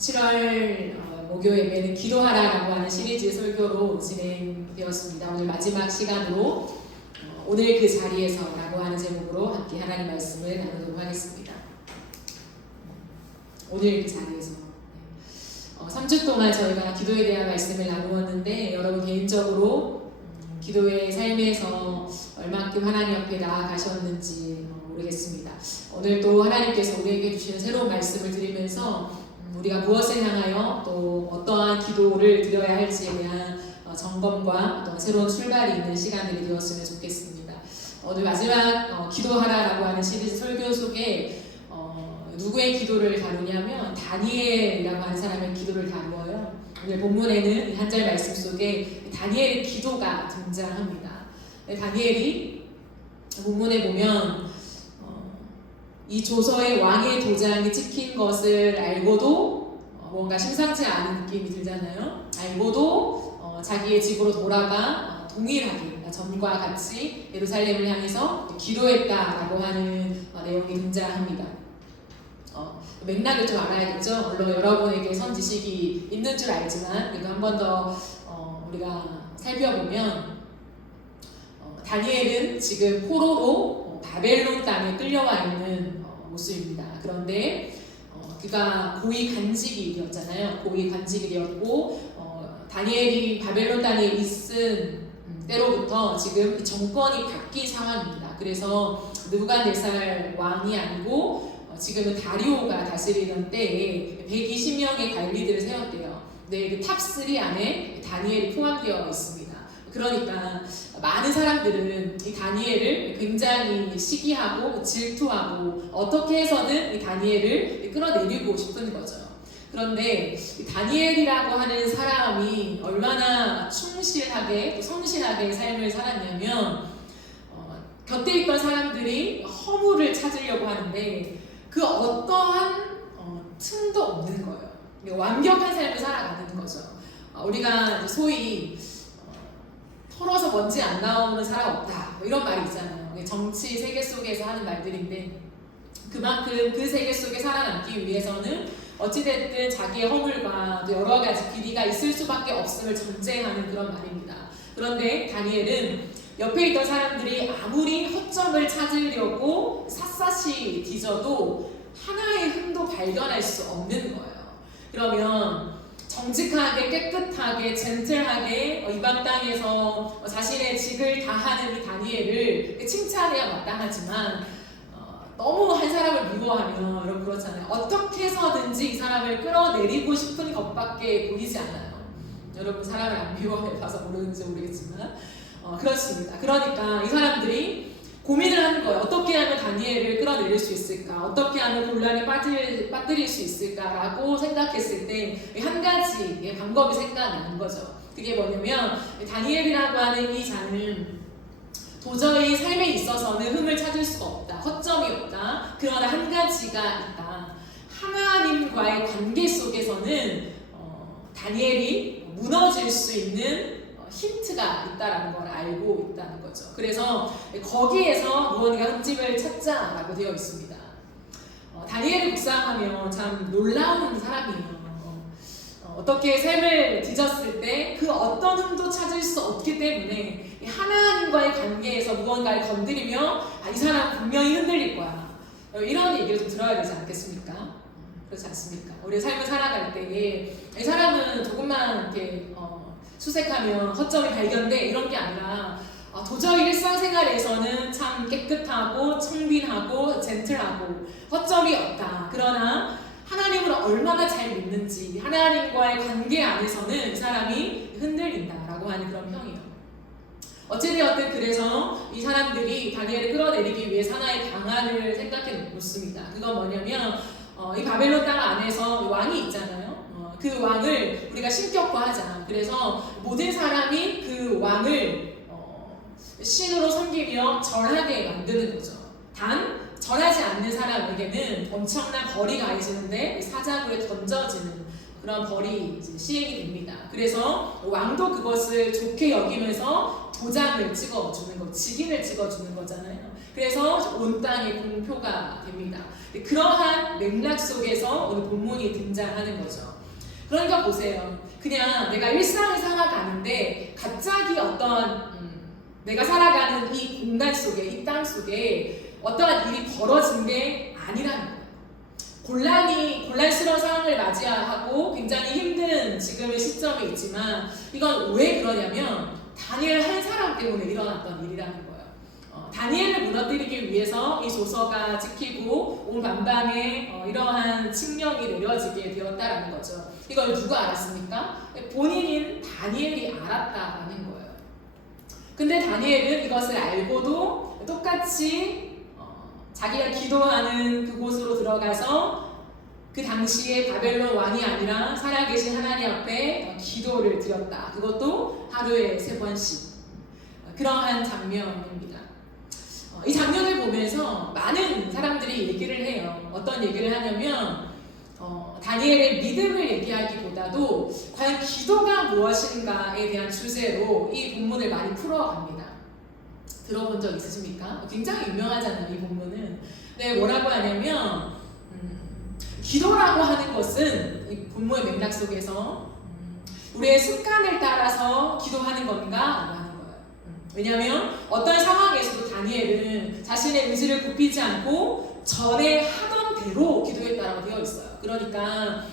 7월 목요 예배는 기도하라라고 하는 시리즈 설교로 진행되었습니다. 오늘 마지막 시간으로 오늘 그 자리에서라고 하는 제목으로 함께 하나님 말씀을 나누도록 하겠습니다. 오늘 그 자리에서 3주 동안 저희가 기도에 대한 말씀을 나누었는데 여러분 개인적으로 기도의 삶에서 얼마큼 하나님 앞에 나아가셨는지 모르겠습니다. 오늘 또 하나님께서 우리에게 주시는 새로운 말씀을 드리면서 우리가 무엇을 향하여 또 어떠한 기도를 드려야 할지에 대한 점검과 어떤 새로운 출발이 있는 시간들이 되었으면 좋겠습니다. 오늘 마지막 기도하라라고 하는 시리즈 설교 속에 누구의 기도를 다루냐면 다니엘이라고 하는 사람의 기도를 다루어요. 오늘 본문에는 한 절 말씀 속에 다니엘의 기도가 등장합니다. 다니엘이 본문에 보면 이 조서에 왕의 도장이 찍힌 것을 알고도 뭔가 심상치 않은 느낌이 들잖아요. 알고도 자기의 집으로 돌아가 동일하게 전과 같이 예루살렘을 향해서 기도했다라고 하는 내용이 등장합니다. 맥락을 좀 알아야겠죠. 물론 여러분에게 선지식이 있는 줄 알지만 이거 한 번 더 우리가 살펴보면 다니엘은 지금 포로로 바벨론 땅에 끌려와 있는 모습입니다. 그런데 그가 고위 간직이 되었잖아요. 고위 간직이 되었고 다니엘이 바벨론 땅에 있은 때로부터 지금 정권이 바뀐 상황입니다. 그래서 느부갓네살 왕이 아니고 지금은 다리오가 다스리던 때에 120명의 관리들을 세웠대요. 네, 그 탑3 안에 다니엘이 포함되어 있습니다. 그러니까 많은 사람들은 이 다니엘을 굉장히 시기하고 질투하고 어떻게 해서든 이 다니엘을 끌어내리고 싶은 거죠. 그런데 이 다니엘이라고 하는 사람이 얼마나 충실하게 또 성실하게 삶을 살았냐면 곁에 있던 사람들이 허물을 찾으려고 하는데 그 어떠한 틈도 없는 거예요. 완벽한 삶을 살아가는 거죠. 우리가 소위 털어서 먼지 안 나오는 사람 없다 이런 말이 있잖아요. 정치 세계 속에서 하는 말들인데 그만큼 그 세계 속에 살아남기 위해서는 어찌됐든 자기의 허물과 여러 가지 비리가 있을 수밖에 없음을 전제하는 그런 말입니다. 그런데 다니엘은 옆에 있던 사람들이 아무리 허점을 찾으려고 샅샅이 뒤져도 하나의 흠도 발견할 수 없는 거예요. 그러면 정직하게 깨끗하게 젠틀하게 이방 땅에서 자신의 직을 다하는 이 다니엘을 칭찬해야 마땅하지만 너무 한 사람을 미워하면 여러분 그렇잖아요. 어떻게 해서든지 이 사람을 끌어내리고 싶은 것밖에 보이지 않아요. 여러분 사람을 안 미워해봐서 모르는지 모르겠지만 그렇습니다. 그러니까 이 사람들이 고민을 하는 거예요. 어떻게 하면 다니엘을 끌어내릴 수 있을까? 어떻게 하면 곤란에 빠뜨릴 수 있을까라고 생각했을 때 한 가지 방법이 생각나는 거죠. 그게 뭐냐면 다니엘이라고 하는 이 자는 도저히 삶에 있어서는 흠을 찾을 수가 없다. 허점이 없다. 그러나 한 가지가 있다. 하나님과의 관계 속에서는 다니엘이 무너질 수 있는 힌트가 있다라는 걸 알고 있다는 거죠. 그래서 거기에서 무언가 흠집을 찾자라고 되어 있습니다. 다니엘을 묵상하면 참 놀라운 사람이에요. 어떻게 삶을 뒤졌을 때 그 어떤 흠도 찾을 수 없기 때문에 하나님과의 관계에서 무언가를 건드리며 이 사람 분명히 흔들릴 거야. 이런 얘기를 좀 들어야 되지 않겠습니까? 그렇지 않습니까? 우리 삶을 살아갈 때에 이 사람은 조금만 이렇게 수색하면 허점이 발견돼 이런 게 아니라 도저히 일상생활에서는 참 깨끗하고 청빈하고 젠틀하고 허점이 없다. 그러나 하나님을 얼마나 잘 믿는지 하나님과의 관계 안에서는 이 사람이 흔들린다라고 하는 그런 평이에요. 어찌되었든 그래서 이 사람들이 다니엘을 끌어내리기 위해 하나의 방안을 생각해 놓습니다. 그건 뭐냐면 이 바벨론 땅 안에서 왕이 있잖아요. 그 왕을 우리가 신격화하자. 그래서 모든 사람이 그 왕을 신으로 섬기며 절하게 만드는 거죠. 단 절하지 않는 사람에게는 엄청난 벌이 가해지는데 사자굴에 던져지는 그런 벌이 시행이 됩니다. 그래서 왕도 그것을 좋게 여기면서 도장을 찍어주는 거, 직인을 찍어주는 거잖아요. 그래서 온 땅의 공표가 됩니다. 그러한 맥락 속에서 오늘 본문이 등장하는 거죠. 그러니까 보세요. 그냥 내가 일상을 살아가는데 갑자기 어떤 내가 살아가는 이 공간 속에, 이 땅 속에 어떠한 일이 벌어진 게 아니라는 거예요. 곤란스러운 상황을 맞이하고 굉장히 힘든 지금의 시점에 있지만 이건 왜 그러냐면 다니엘 한 사람 때문에 일어났던 일이라는 거예요. 다니엘을 무너뜨리기 위해서 이 조서가 찍히고 온 만방에 이러한 칙령이 내려지게 되었다라는 거죠. 이걸 누가 알았습니까? 본인인 다니엘이 알았다라는 거예요. 근데 다니엘은 이것을 알고도 똑같이 자기가 기도하는 그곳으로 들어가서 그 당시에 바벨론 왕이 아니라 살아계신 하나님 앞에 기도를 드렸다. 그것도 하루에 3번씩. 그러한 장면입니다. 이 장면을 보면서 많은 사람들이 얘기를 해요. 어떤 얘기를 하냐면 다니엘의 믿음을 얘기하기보다도 과연 기도가 무엇인가에 대한 주제로 이 본문을 많이 풀어갑니다. 들어본 적 있으십니까? 굉장히 유명하잖아요, 이 본문은. 네, 뭐라고 하냐면 기도라고 하는 것은 이 본문의 맥락 속에서 우리의 습관을 따라서 기도하는 건가? 왜냐하면 어떤 상황에서도 다니엘은 자신의 의지를 굽히지 않고 전에 하던 대로 기도했다라고 되어 있어요. 그러니까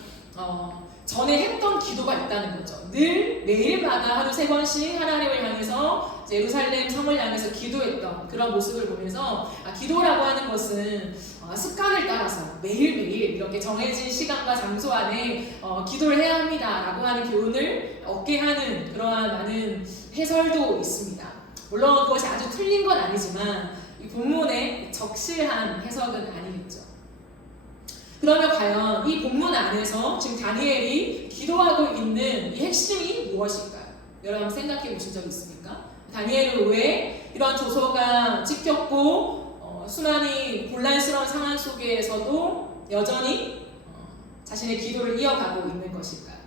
전에 했던 기도가 있다는 거죠. 늘 매일마다 하루 3번씩 하나님을 향해서 예루살렘 성을 향해서 기도했던 그런 모습을 보면서 기도라고 하는 것은 습관을 따라서 매일매일 이렇게 정해진 시간과 장소 안에 기도를 해야 합니다라고 하는 교훈을 얻게 하는 그러한 많은 해설도 있습니다. 물론 그것이 아주 틀린 건 아니지만 이 본문의 적실한 해석은 아니겠죠. 그러면 과연 이 본문 안에서 지금 다니엘이 기도하고 있는 이 핵심이 무엇일까요? 여러분 생각해 보신 적 있습니까? 다니엘은 왜 이런 조서가 찍혔고 수많이 곤란스러운 상황 속에서도 여전히 자신의 기도를 이어가고 있는 것일까요?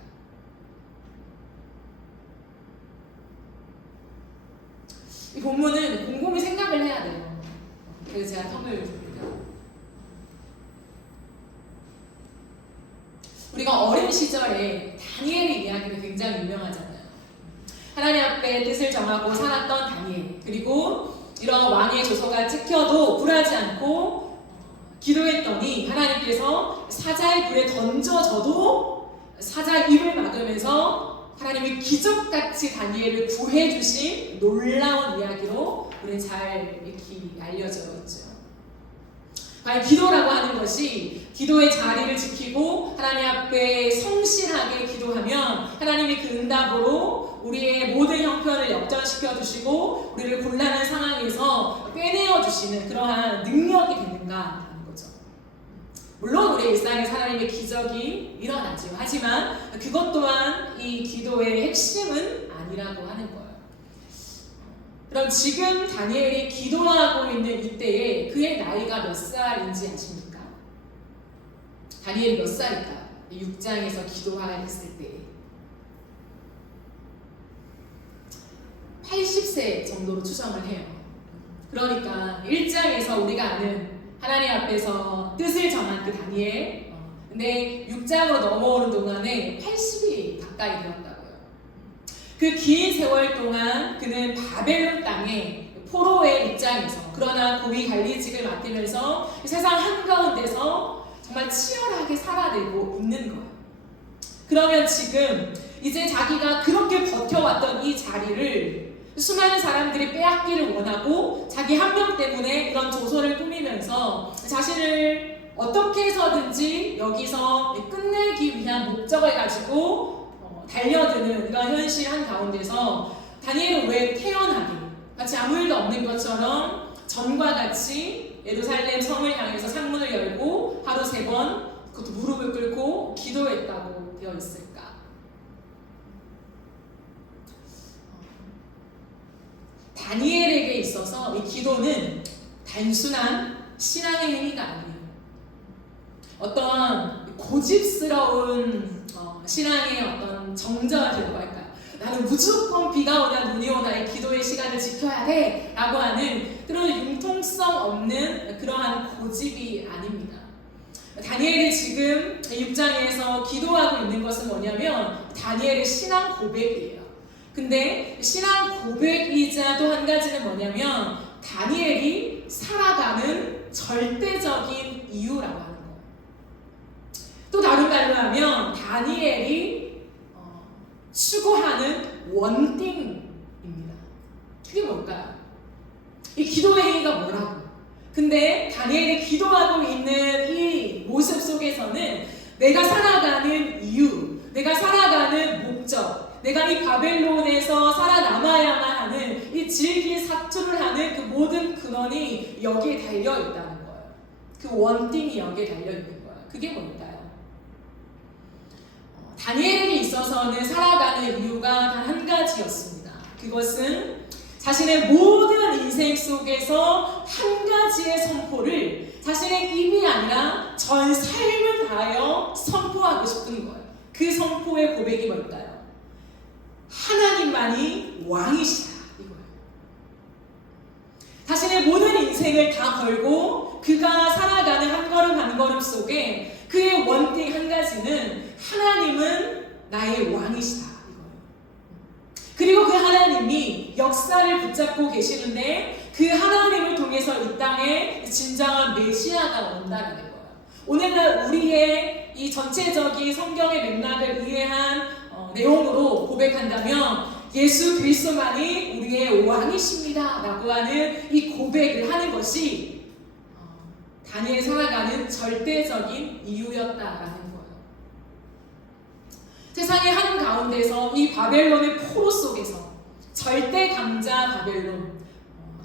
이 본문은 곰곰이 생각을 해야 돼요. 그래서 제가 텀을 줍니다. 우리가 어린 시절에 다니엘의 이야기가 굉장히 유명하잖아요. 하나님 앞에 뜻을 정하고 살았던 다니엘, 그리고 이런 왕의 조서가 찍혀도 굴하지 않고 기도했더니 하나님께서 사자의 불에 던져져도 사자 입을 막으면서 하나님이 기적같이 다니엘을 구해주신 놀라운 이야기로 우리는 잘 이렇게 알려져 있죠. 과연 기도라고 하는 것이 기도의 자리를 지키고 하나님 앞에 성실하게 기도하면 하나님이 그 응답으로 우리의 모든 형편을 역전시켜 주시고 우리를 곤란한 상황에서 빼내어 주시는 그러한 능력이 되는가 하는 거죠. 물론 우리 일상에서 하나님의 기적이 일어나죠. 하지만 그것 또한 이 기도의 핵심은 아니라고 하는 거예요. 그럼 지금 다니엘이 기도하고 있는 이때에 그의 나이가 몇 살인지 아십니까? 다니엘이 몇 살일까요? 6장에서 기도했을 때 80세 정도로 추정을 해요. 그러니까 1장에서 우리가 아는 하나님 앞에서 뜻을 정한 그 다니엘, 근데 6장으로 넘어오는 동안에 80이 가까이 되었다고요. 그 긴 세월 동안 그는 바벨론 땅에 포로의 입장에서 그러나 고위 관리직을 맡으면서 세상 한가운데서 정말 치열하게 살아내고 있는 거예요. 그러면 지금 이제 자기가 그렇게 버텨왔던 이 자리를 수많은 사람들이 빼앗기를 원하고 자기 한 명 때문에 이런 조서를 꾸미면서 자신을 어떻게 해서든지 여기서 끝내기 위한 목적을 가지고 달려드는 이런 현실 한가운데서 다니엘은 왜 태연하게 마치 아무 일도 없는 것처럼 전과 같이 예루살렘 성을 향해서 창문을 열고 하루 3번 그것도 무릎을 꿇고 기도했다고 되어 있을까? 다니엘에게 있어서 이 기도는 단순한 신앙의 행위가 아니에요. 어떤 고집스러운 신앙의 어떤 정절이라고 할까요? 나는 무조건 비가 오나 눈이 오나 의 기도의 시간을 지켜야 돼 라고 하는 그런 융통성 없는 그러한 고집이 아닙니다. 다니엘이 지금 6장에서 기도하고 있는 것은 뭐냐면 다니엘의 신앙 고백이에요. 근데 신앙 고백이자 또 한 가지는 뭐냐면 다니엘이 살아가는 절대적인 이유라고 하는 거예요. 또 다른 말로 하면 다니엘이 추구하는 원띵입니다. 그게 뭘까요? 이 기도의 행위가 뭐라고? 근데 다니엘이 기도하고 있는 이 모습 속에서는 내가 살아가는 이유, 내가 살아가는 목적, 내가 이 바벨론에서 살아남아야만 하는 이 질긴 사투를 하는 그 모든 근원이 여기에 달려 있다는 거예요. 그 원띵이 여기에 달려 있는 거예요. 그게 뭘까요? 다니엘에게 있어서는 살아가는 이유가 단 한 가지였습니다. 그것은 자신의 모든 인생 속에서 한 가지의 선포를 자신의 입이 아니라 전 삶을 다하여 선포하고 싶은 거예요. 그 선포의 고백이 뭘까요? 하나님만이 왕이시다 이거예요. 자신의 모든 인생을 다 걸고 그가 살아가는 한 걸음 한 걸음 속에 그의 원칙 한 가지는 하나님은 나의 왕이시다 이거예요. 그리고 그 하나님이 역사를 붙잡고 계시는데 그 하나님을 통해서 이 땅에 진정한 메시아가 온다는 거예요. 오늘날 우리의 이 전체적인 성경의 맥락을 이해한 내용으로 고백한다면 예수 그리스도만이 우리의 왕이십니다 라고 하는 이 고백을 하는 것이 다니엘이 살아가는 절대적인 이유였다라는 거예요. 세상의 한가운데서 이 바벨론의 포로 속에서 절대 강자 바벨론,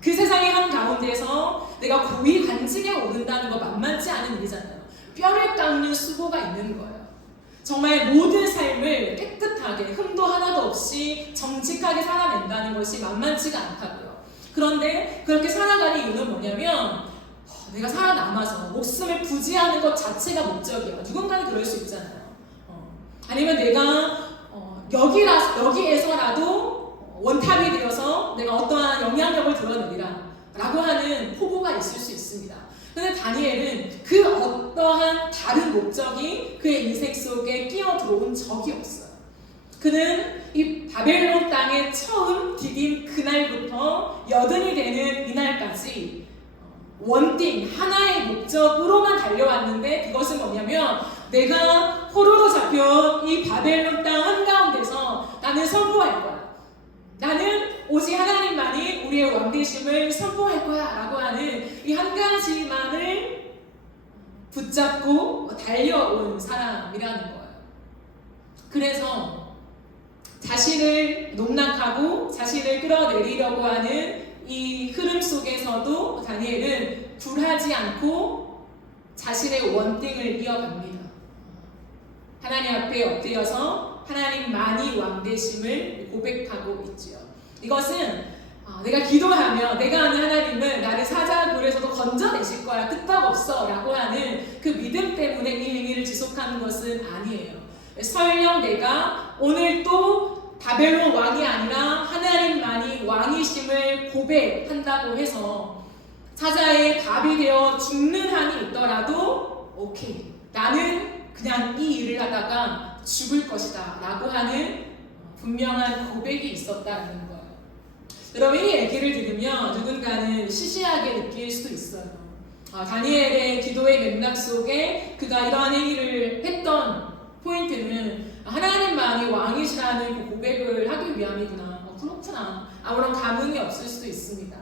그 세상의 한가운데서 내가 고위 관직에 오른다는 거 만만치 않은 일이잖아요. 뼈를 깎는 수고가 있는 거예요. 정말 모든 삶을 깨끗하게 흠도 하나도 없이 정직하게 살아낸다는 것이 만만치가 않다고요. 그런데 그렇게 살아가는 이유는 뭐냐면 내가 살아남아서 목숨을 부지하는 것 자체가 목적이에요. 누군가는 그럴 수 있잖아요. 아니면 내가 여기에서라도 원탑이 되어서 내가 어떠한 영향력을 드러내리라 라고 하는 포부가 있을 수 있습니다. 그런데 다니엘은 그 어떠한 다른 목적이 그의 인생 속에 끼어 들어온 적이 없어요. 그는 이 바벨론 땅에 처음 디딘 그날부터 여든이 되는 이날까지 원띵 하나의 목적으로만 달려왔는데 그것은 뭐냐면 내가 포로로 잡혀온 이 바벨론 땅 한가운데서 나는 선포할 거야. 나는 오직 하나님만이 우리의 왕되심을 선포할 거야 라고 하는 이 한 가지만을 붙잡고 달려온 사람이라는 거예요. 그래서 자신을 농락하고 자신을 끌어내리려고 하는 이 흐름 속에서도 다니엘은 굴하지 않고 자신의 원띵을 이어갑니다. 하나님 앞에 엎드려서 하나님만이 왕되심을 고백하고 있지요. 이것은 내가 기도하며 내가 아는 하나님은 나를 사자굴에서도 건져내실 거야 끄떡없어 라고 하는 그 믿음 때문에 이 행위를 지속하는 것은 아니에요. 설령 내가 오늘 또 바벨론 왕이 아니라 하나님만이 왕이심을 고백한다고 해서 사자의 밥이 되어 죽는 한이 있더라도 오케이, 나는 그냥 이 일을 하다가 죽을 것이다 라고 하는 분명한 고백이 있었다는 거예요. 여러분, 이 얘기를 들으면 누군가는 시시하게 느낄 수도 있어요. 다니엘의 기도의 맥락 속에 그가 이러한 행위를 했던 포인트는 하나님만이 왕이시라는 그 고백을 하기 위함이구나. 그렇구나. 아무런 감흥이 없을 수도 있습니다.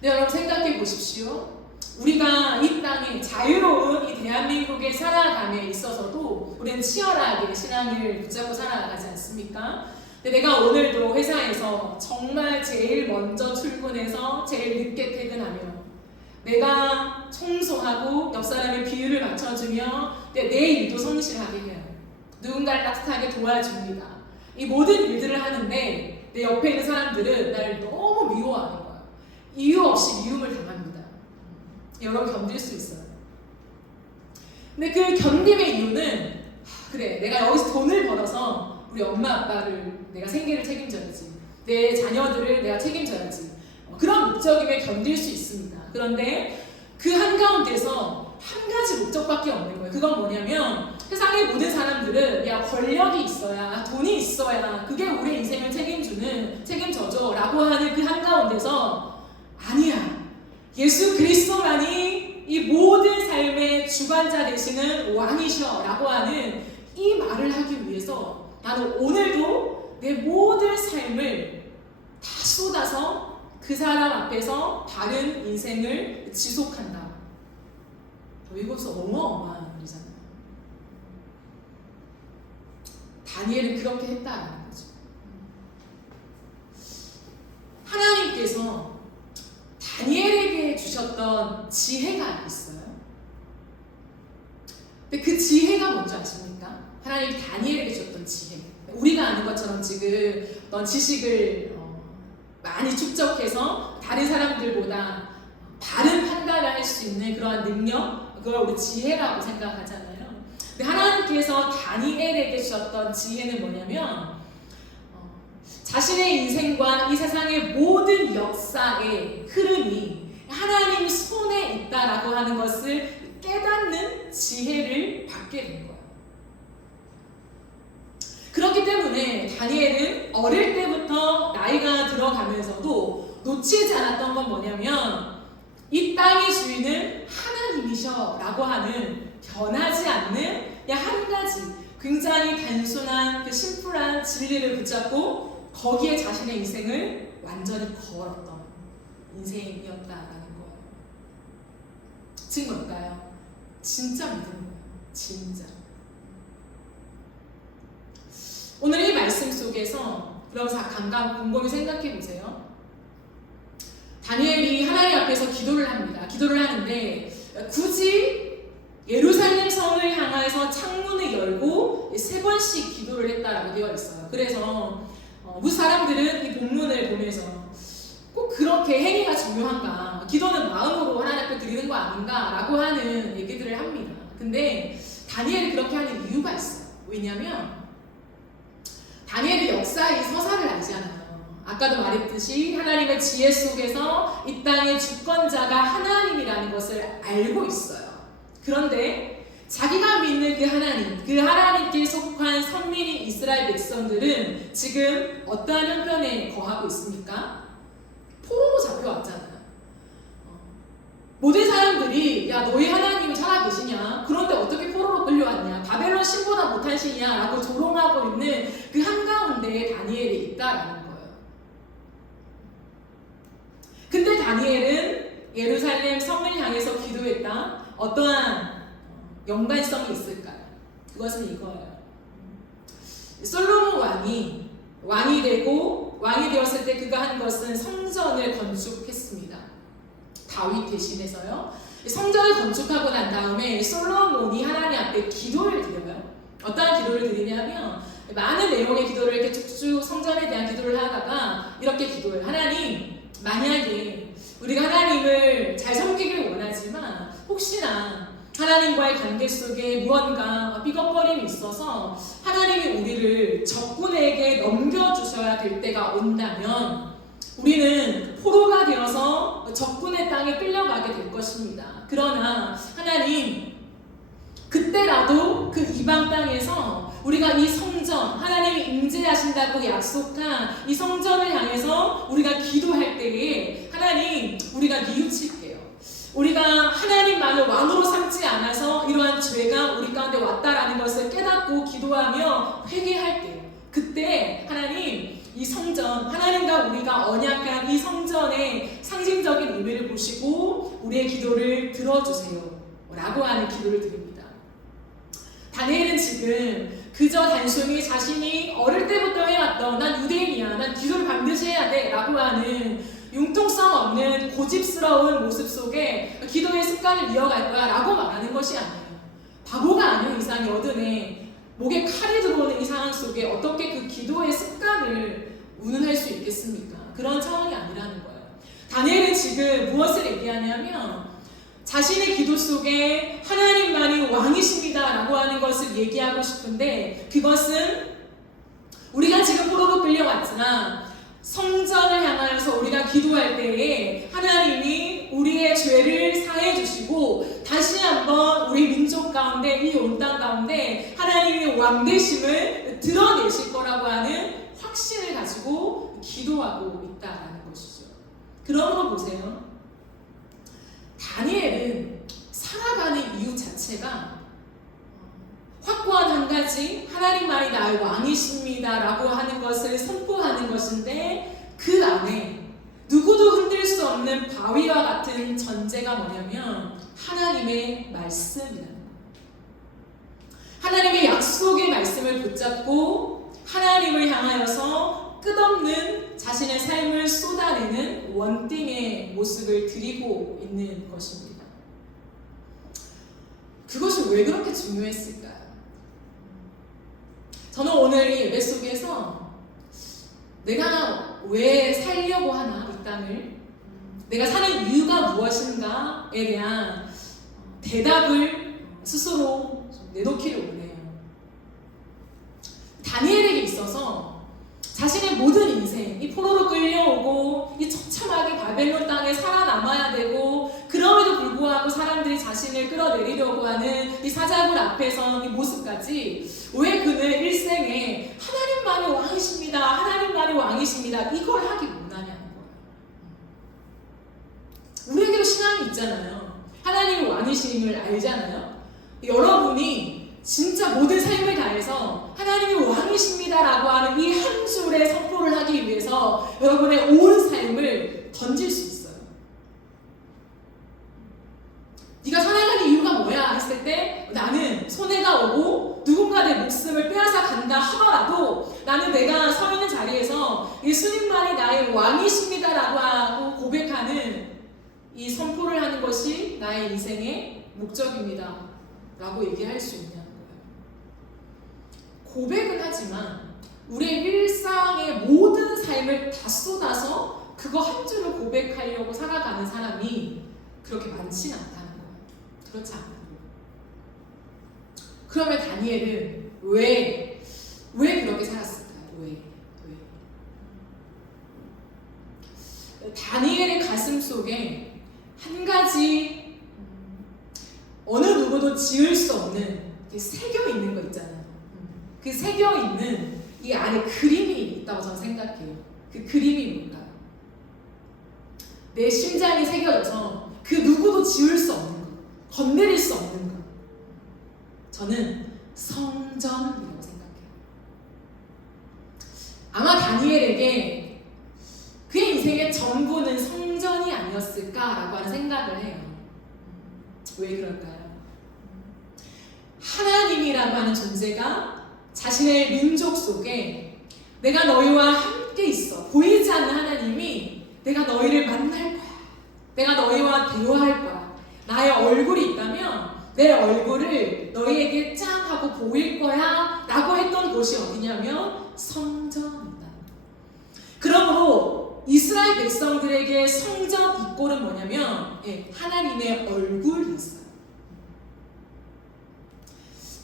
네, 여러분 생각해 보십시오. 우리가 이 땅에 자유로운 이 대한민국에 살아감에 있어서도 우리는 치열하게 신앙을 붙잡고 살아가지 않습니까? 근데 내가 오늘도 회사에서 정말 제일 먼저 출근해서 제일 늦게 퇴근하며 내가 청소하고 옆 사람의 비율을 맞춰주며 내 일도 성실하게 해요. 누군가를 따뜻하게 도와줍니다. 이 모든 일들을 하는데 내 옆에 있는 사람들은 나를 너무 미워하는 거야. 이유 없이 미움을 당합니다. 여러분 견딜 수 있어요. 근데 그 견딤의 이유는 그래, 내가 여기서 돈을 벌어서 우리 엄마 아빠를 내가 생계를 책임져야지. 내 자녀들을 내가 책임져야지. 그런 목적임에 견딜 수 있습니다. 그런데 그 한가운데서 한 가지 목적밖에 없는 거예요. 그건 뭐냐면 세상의 모든 사람들은 야 권력이 있어야 돈이 있어야 그게 우리 인생을 책임져줘 라고 하는 그 한가운데서 아니야. 예수 그리스도만이 이 모든 삶의 주관자 되시는 왕이셔 라고 하는 이 말을 하기 위해서 나는 오늘도 내 모든 삶을 다 쏟아서 그 사람 앞에서 다른 인생을 지속한다. 이것은 어마어마한 일이잖아요. 다니엘은 그렇게 했다라는 거죠. 하나님께서 다니엘에게 주셨던 지혜가 있어요. 근데 그 지혜가 뭔지 아십니까? 하나님이 다니엘에게 주셨던 지혜. 우리가 아는 것처럼 지금 어떤 지식을 많이 축적해서 다른 사람들보다 바른 판단을 할 수 있는 그러한 능력, 그걸 우리 지혜라고 생각하잖아요. 근데 하나님께서 다니엘에게 주셨던 지혜는 뭐냐면 자신의 인생과 이 세상의 모든 역사의 흐름이 하나님 손에 있다라고 하는 것을 깨닫는 지혜를 받게 된 거예요. 그렇기 때문에 다니엘은 어릴 때부터 나이가 들어가면서도 놓치지 않았던 건 뭐냐면 이 땅의 주인은 하나님이셔 라고 하는 변하지 않는 한 가지 굉장히 단순한 그 심플한 진리를 붙잡고 거기에 자신의 인생을 완전히 걸었던 인생이었다라는 거예요. 지금 뭘까요? 진짜 믿는 거예요. 진짜. 오늘 이 말씀 속에서 그럼 곰곰이 생각해 보세요. 다니엘이 하나님 앞에서 기도를 합니다. 기도를 하는데 굳이 예루살렘 성을 향해서 창문을 열고 3번씩 기도를 했다라고 되어 있어요. 그래서 무슨 사람들은 이 본문을 보면서 꼭 그렇게 행위가 중요한가? 기도는 마음으로 하나님 앞에 드리는 거 아닌가라고 하는 얘기들을 합니다. 근데 다니엘이 그렇게 하는 이유가 있어요. 왜냐하면 다니엘이 역사의 서사를 알지 않아요. 아까도 말했듯이 하나님의 지혜 속에서 이 땅의 주권자가 하나님이라는 것을 알고 있어요. 그런데 자기가 믿는 그 하나님께 속한 선민인 이스라엘 백성들은 지금 어떠한 형편에 거하고 있습니까? 포로로 잡혀왔잖아요. 모든 사람들이 야 너희 하나님은 살아계시냐? 그런데 어떻게 포로로 끌려왔냐? 바벨론 신보다 못한 신이야? 라고 조롱하고 있는 그 한가운데에 다니엘이 있다라는 거예요. 근데 다니엘은 예루살렘 성을 향해서 기도했다. 어떠한 연관성이 있을까요? 그것은 이거예요. 솔로몬 왕이 되고 왕이 되었을 때 그가 한 것은 성전을 건축했습니다. 다윗 대신해서요. 성전을 건축하고 난 다음에 솔로몬이 하나님 앞에 기도를 드려요. 어떠한 기도를 드리냐면 많은 내용의 기도를 이렇게 쭉쭉 성전에 대한 기도를 하다가 이렇게 기도해요. 하나님, 만약에 우리가 하나님을 잘 섬기길 원하지만 혹시나 하나님과의 관계 속에 무언가 삐걱거림이 있어서 하나님이 우리를 적군에게 넘겨주셔야 될 때가 온다면 우리는 포로가 되어서 적군의 땅에 끌려가게 될 것입니다. 그러나 하나님, 그때라도 그 이방 땅에서 우리가 이 성전, 하나님이 임재하신다고 약속한 이 성전을 향해서 우리가 기도할 때에 하나님, 우리가 뉘우칠게요. 우리가 하나님만을 왕으로 삼지 않아서 이러한 죄가 우리 가운데 왔다라는 것을 깨닫고 기도하며 회개할 때요. 그때 하나님, 이 성전, 하나님과 우리가 언약한 이 성전의 상징적인 의미를 보시고 우리의 기도를 들어주세요 라고 하는 기도를 드립니다. 다니엘은 지금 그저 단순히 자신이 어릴 때부터 해왔던 난 유대인이야, 난 기도를 반드시 해야 돼 라고 하는 융통성 없는 고집스러운 모습 속에 기도의 습관을 이어갈 거야 라고 말하는 것이 아니에요. 바보가 아닌 이상 여든에 목에 칼이 들어오는 이 상황 속에 어떻게 그 기도의 습관을 운운할 수 있겠습니까? 그런 상황이 아니라는 거예요. 다니엘은 지금 무엇을 얘기하냐면 자신의 기도 속에 하나님만이 왕이십니다 라고 하는 것을 얘기하고 싶은데 그것은 우리가 지금 포로로 끌려왔지만 성전을 향하여서 우리가 기도할 때에 하나님이 우리의 죄를 사해 주시고 다시 한번 우리 민족 가운데 이 온 땅 가운데 하나님의 왕되심을 드러내실 거라고 하는 확신을 가지고 기도하고 있다라는 것이죠. 그러므로 보세요. 다니엘은 살아가는 이유 자체가 확고한 한 가지, 하나님만이 나의 왕이십니다 라고 하는 것을 선포하는 것인데, 그 안에 누구도 흔들 수 없는 바위와 같은 전제가 뭐냐면 하나님의 말씀이라는 거예요. 하나님의 약속의 말씀을 붙잡고 하나님을 향하여서 끝없는 자신의 삶을 쏟아내는 원띵의 모습을 드리고 있는 것입니다. 그것이 왜 그렇게 중요했을까요? 저는 오늘 이 예배 속에서 내가 왜 살려고 하나, 이 땅을, 내가 사는 이유가 무엇인가에 대한 대답을 스스로 내놓기를 원해요. 다니엘에게 있어서 자신의 모든 인생, 이 포로로 끌려오고 이 처참하게 바벨론 땅에 살아남아야 되고, 그럼에도 불구하고 사람들이 자신을 끌어내리려고 하는 이 사자굴 앞에 선 이 모습까지, 왜 그는 일생에 하나님만이 왕이십니다, 하나님만이 왕이십니다 이걸 하기 원하냐는 거예요. 우리에게도 신앙이 있잖아요. 하나님이 왕이심을 알잖아요. 여러분이 진짜 모든 삶을 다해서 하나님이 왕이십니다라고 하는 이 한 줄의 선포를 하기 위해서 여러분의 온 삶을 던질 수 있어요. 네가 살아가는 이유가 뭐야 했을 때, 나는 손해가 오고 누군가 내 목숨을 빼앗아 간다 하더라도 나는 내가 서 있는 자리에서 예수님만이 나의 왕이십니다라고 하고 고백하는 이 선포를 하는 것이 나의 인생의 목적입니다 라고 얘기할 수 있냐는 거예요. 고백은 하지만 우리의 일상의 모든 삶을 다 쏟아서 그거 한 줄을 고백하려고 살아가는 사람이 그렇게 많지는 않다는 거예요. 그렇지 않아요. 그러면 다니엘은 왜 그렇게 살았을까요? 왜? 다니엘의 가슴 속에 한 가지 어느 누구도 지을 수 없는 새겨 있는 거 있잖아요. 그 새겨 있는 이 안에 그림이 있다고 저는 생각해요. 그 그림이 뭘까요? 내 심장이 새겨져서 그 누구도 지울 수 없는 거, 건드릴 수 없는 거. 저는 성전이라고 생각해요. 아마 다니엘에게 그의 인생의 전부는 성전이 아니었을까라고 하는 생각을 해요. 왜 그럴까요? 하나님이라고 하는 존재가 자신의 민족 속에 내가 너희와 함께 있어, 보이지 않는 하나님이 내가 너희를 만날 거야, 내가 너희와 대화할 거야, 나의 얼굴이 있다면 내 얼굴을 너희에게 짠 하고 보일 거야 라고 했던 곳이 어디냐면 성전이다. 그러므로 이스라엘 백성들에게 성전 이꼴은 뭐냐면 하나님의 얼굴이 있어요.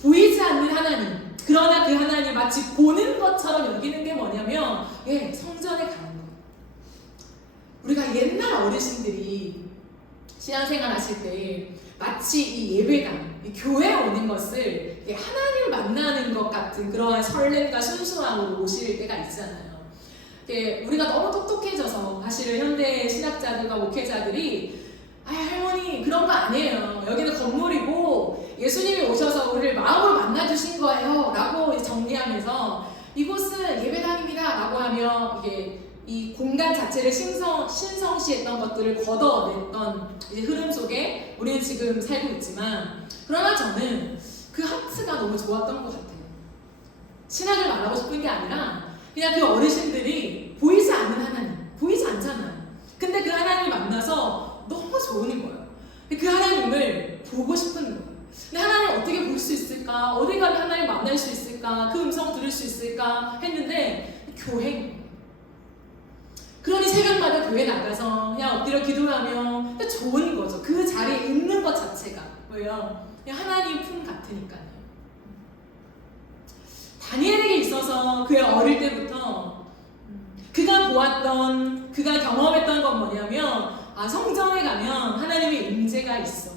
보이지 않는 하나님, 그러나 그 하나님 마치 보는 것처럼 여기는 게 뭐냐면 성전에 가는 거예요. 우리가 옛날 어르신들이 신앙생활 하실 때 마치 이 예배당, 이 교회에 오는 것을 하나님을 만나는 것 같은 그러한 설렘과 순수함으로 오실 때가 있잖아요. 우리가 너무 똑똑해져서 사실은 현대 신학자들과 목회자들이 할머니 그런 거 아니에요, 여기는 건물이고 예수님이 오셔서 우리를 마음으로 만나주신 거예요 라고 정리하면서 이곳은 예배당입니다 라고 하며 이게 이 공간 자체를 신성시했던 것들을 걷어냈던 이제 흐름 속에 우리는 지금 살고 있지만, 그러나 저는 그 하트가 너무 좋았던 것 같아요. 신학을 말하고 싶은 게 아니라 그냥 그 어르신들이 보이지 않는 하나님, 보이지 않잖아요. 근데 그 하나님을 만나서 너무 좋은 거예요. 그 하나님을 보고 싶은 거예요. 근데 하나님을 어떻게 볼 수 있을까? 어디 가면 하나님을 만날 수 있을까? 그 음성 들을 수 있을까? 했는데 교회인 거예요. 그러니 새벽마다 교회 나가서 그냥 엎드려 기도하면 좋은 거죠. 그 자리에 있는 것 자체가 왜요? 그냥 하나님 품 같으니까요. 다니엘에게 있어서 있어서 그의 어릴 때부터 그가 보았던, 그가 경험했던 건 뭐냐면 성전에 가면 하나님의 임재가 있어.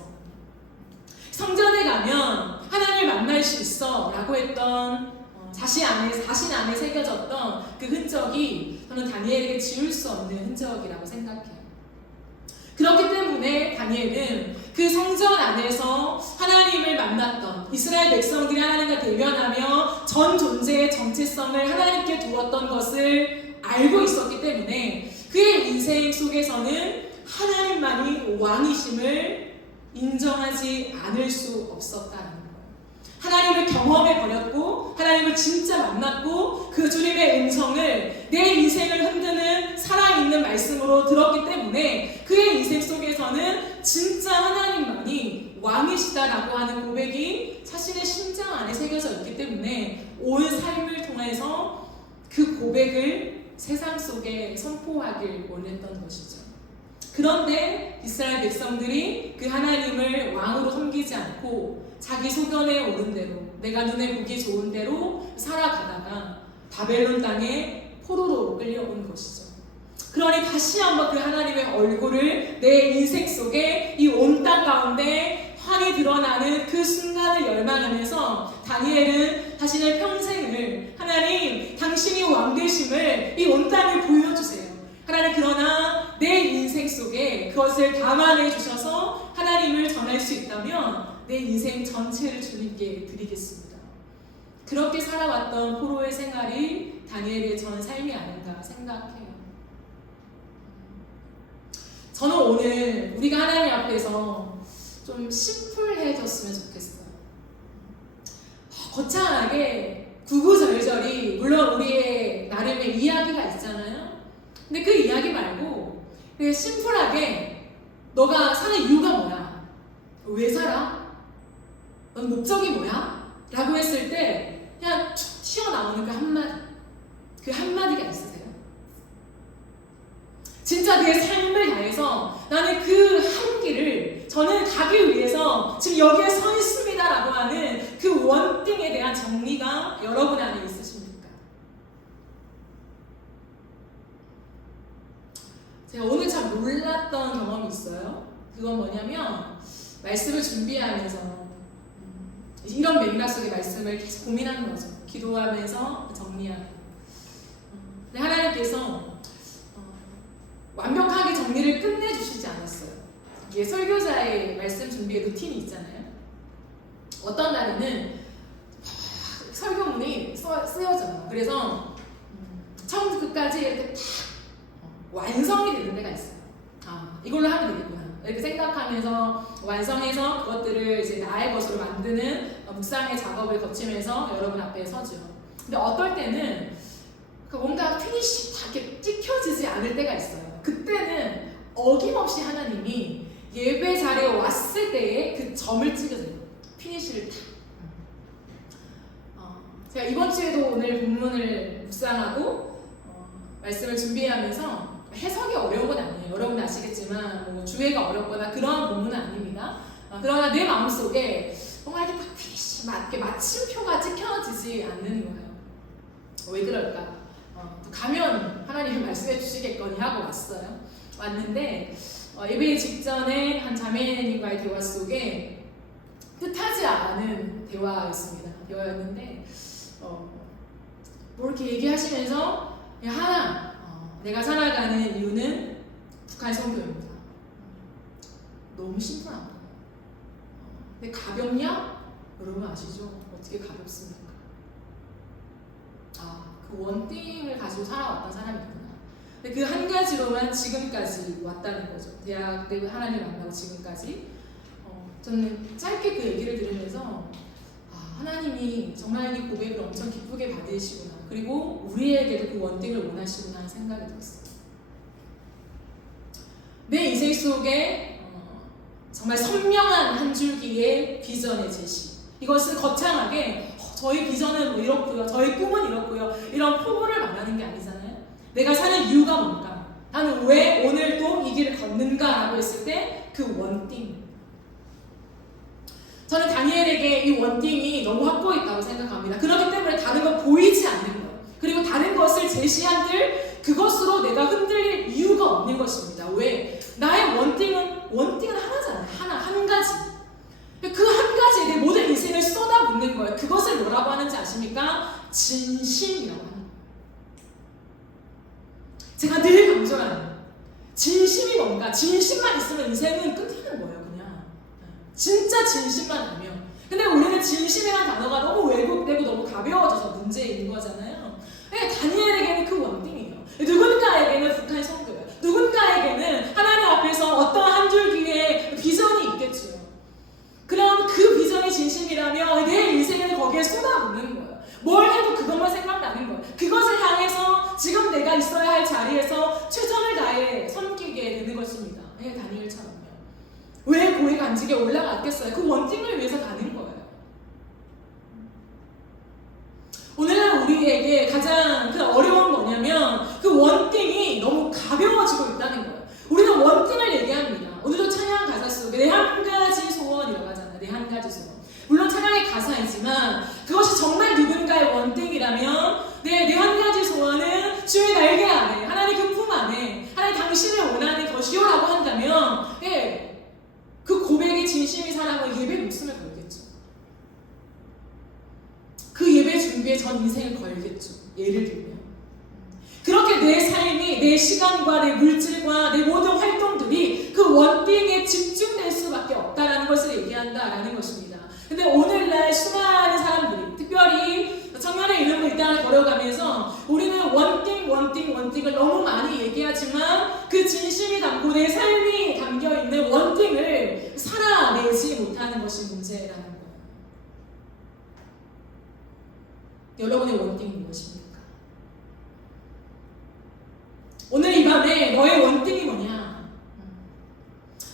성전에 가면 하나님을 만날 수 있어 라고 했던 자신 안에 새겨졌던 그 흔적이 저는 다니엘에게 지울 수 없는 흔적이라고 생각해요. 그렇기 때문에 다니엘은 그 성전 안에서 하나님을 만났던 이스라엘 백성들이 하나님과 대면하며 전 존재의 정체성을 하나님께 두었던 것을 알고 있었기 때문에 그의 인생 속에서는 하나님만이 왕이심을 인정하지 않을 수 없었다는 거예요. 하나님을 경험해버렸고 하나님을 진짜 만났고 그 주님의 음성을 내 인생을 흔드는 살아있는 말씀으로 들었기 때문에 그의 인생 속에서는 진짜 하나님만이 왕이시다라고 하는 고백이 자신의 심장 안에 새겨져 있기 때문에 온 삶을 통해서 그 고백을 세상 속에 선포하길 원했던 것이죠. 그런데 이스라엘 백성들이 그 하나님을 왕으로 섬기지 않고 자기 소견에 오른 대로 내가 눈에 보기 좋은 대로 살아가다가 바벨론 땅에 포로로 끌려온 것이죠. 그러니 다시 한번 그 하나님의 얼굴을 내 인생 속에 이 온 땅 가운데 환히 드러나는 그 순간을 열망하면서 다니엘은 자신의 평생을 하나님 당신이 왕 되심을 이 온 땅에 보여주세요. 하나님 그러나 내 인생 속에 그것을 담아내 주셔서 하나님을 전할 수 있다면 내 인생 전체를 주님께 드리겠습니다. 그렇게 살아왔던 포로의 생활이 다니엘의 전 삶이 아닌가 생각해요. 저는 오늘 우리가 하나님 앞에서 좀 심플해졌으면 좋겠어요. 거창하게 구구절절이 물론 우리의 나름의 이야기가 있잖아요. 근데 그 이야기 말고 그냥 심플하게 너가 사는 이유가 뭐야? 왜 살아? 넌 목적이 뭐야? 라고 했을 때 그냥 툭 튀어나오는 그 한마디, 그 한마디가 있으세요? 진짜 내 삶을 다해서 나는 그 한 길을 저는 가기 위해서 지금 여기에 서 있습니다 라고 하는 그 원띵에 대한 정리가 여러분 안에 있으십니까? 제가 오늘 참 놀랐던 경험이 있어요. 그건 뭐냐면 말씀을 준비하면서 이런 맥락 속의 말씀을 계속 고민하는 거죠. 기도하면서 정리하고. 근데 하나님께서 완벽하게 정리를 끝내주시지 않았어요. 이게 설교자의 말씀 준비의 루틴이 있잖아요. 어떤 날에는 설교문이 쓰여져요. 그래서 처음부터 끝까지 이렇게 딱 완성이 되는 데가 있어요. 이걸로 하면 되겠구나. 이렇게 생각하면서 완성해서 그것들을 이제 나의 것으로 만드는 묵상의 작업을 거치면서 여러분 앞에 서죠. 근데 어떨 때는 뭔가 피니시 다 이렇게 찍혀지지 않을 때가 있어요. 그때는 어김없이 하나님이 예배 자리에 왔을 때에 그 점을 찍어줘요. 피니시를 탁. 제가 이번 주에도 오늘 본문을 묵상하고 말씀을 준비하면서 해석이 어려운 건 아니에요. 여러분 아시겠지만 뭐 주해가 어렵거나 그러한 본문은 아닙니다. 그러나 내 마음속에 뭔가 이렇게 딱 피니시 이렇게 마침표가 찍혀지지 않는 거예요. 왜 그럴까? 가면 하나님이 말씀해 주시겠거니 하고 왔는데 예배 직전에 한 자매님과의 대화 속에 뜻하지 않은 대화였는데 뭐 이렇게 얘기하시면서 하나 내가 살아가는 이유는 북한 선교입니다. 너무 심플한 거예요. 근데 가볍냐? 여러분 아시죠? 어떻게 가볍습니까? 그 원띵을 가지고 살아왔던 사람이구나. 근데 그 한 가지로만 지금까지 왔다는 거죠. 대학 때 하나님을 만나고 지금까지. 저는 짧게 그 얘기를 들으면서 하나님이 정말 이 고백을 엄청 기쁘게 받으시구나. 그리고 우리에게도 그 원띵을 원하시구나 하는 생각이 들었어요. 내 인생 속에 정말 선명한 한 줄기의 비전의 제시. 이것은 거창하게 저희 비전은 뭐 이렇고요. 저희 꿈은 이렇고요. 이런 포부를 말하는 게 아니잖아요. 내가 사는 이유가 뭔가? 나는 왜 오늘 또 이 길을 걷는가? 라고 했을 때 그 원띵. 저는 다니엘에게 이 원띵이 너무 확고했다고 생각합니다. 그렇기 때문에 다른 건 보이지 않는 거예요. 그리고 다른 것을 제시한들 그것으로 내가 흔들릴 이유가 없는 것입니다. 왜? 나의 원띵은 하나잖아요. 한 가지. 그 한 가지에 내 모든 인생을 쏟아붓는 거예요. 그것을 뭐라고 하는지 아십니까? 진심이라고 하는 거예요. 제가 늘 강조하는 진심이 뭔가, 진심만 있으면 인생은 끝나는 거예요. 그냥 진짜 진심만 아니면. 근데 우리는 진심이라는 단어가 너무 왜곡되고 너무 가벼워져서 문제인 거잖아요. 다니엘에게는 그 원띵이에요. 누군가에게는 북한 선교예요. 누군가에게는 하나님 앞에서 어떤 한 줄기의 비전이 있겠죠. 그럼 그 비전이 진심이라면 내 인생을 거기에 쏟아붓는 거예요. 뭘 해도 그것만 생각나는 거예요. 그것을 향해서 지금 내가 있어야 할 자리에서 최선을 다해 섬기게 되는 것입니다. 다니엘처럼요. 왜 고위 간직에 올라갔겠어요? 그 원띵을 위해서 가는 거예요. 오늘날 우리에게 가장 그 어려운 뭐냐면 그 원띵이 너무 가벼워지고 있다는 거예요. 우리는 원띵을 얘기합니다. 오늘도 찬양 가사 속에 내 한 가지 소원이라고 하잖아요. 내 한 가지 소원. 물론 찬양의 가사이지만 그것이 정말 누군가의 원띵이라면 내 한 가지 소원은 주의 날개 아래, 하나님 그 품 안에, 하나님 당신을 원하는 것이요라고 한다면 그 고백의 진심이 사랑은 예배 목숨을 걸겠죠. 그 예배 준비에 전 인생을 걸겠죠. 예를 들면 그렇게 내 삶이, 내 시간과 내 물질과 내 모든 활동들이 그 원띵에 집중될 수밖에 없다라는 것을 얘기한다라는 것입니다. 근데 오늘날 수많은 사람들이 특별히 청년의 이름으로 이 땅을 걸어가면서 우리는 원띵을 너무 많이 얘기하지만 그 진심이 담고 내 삶이 담겨있는 원띵을 살아내지 못하는 것이 문제라는 거예요. 여러분의 원띵이 무엇입니까? 오늘 이 밤에 너의 원띵이 뭐냐?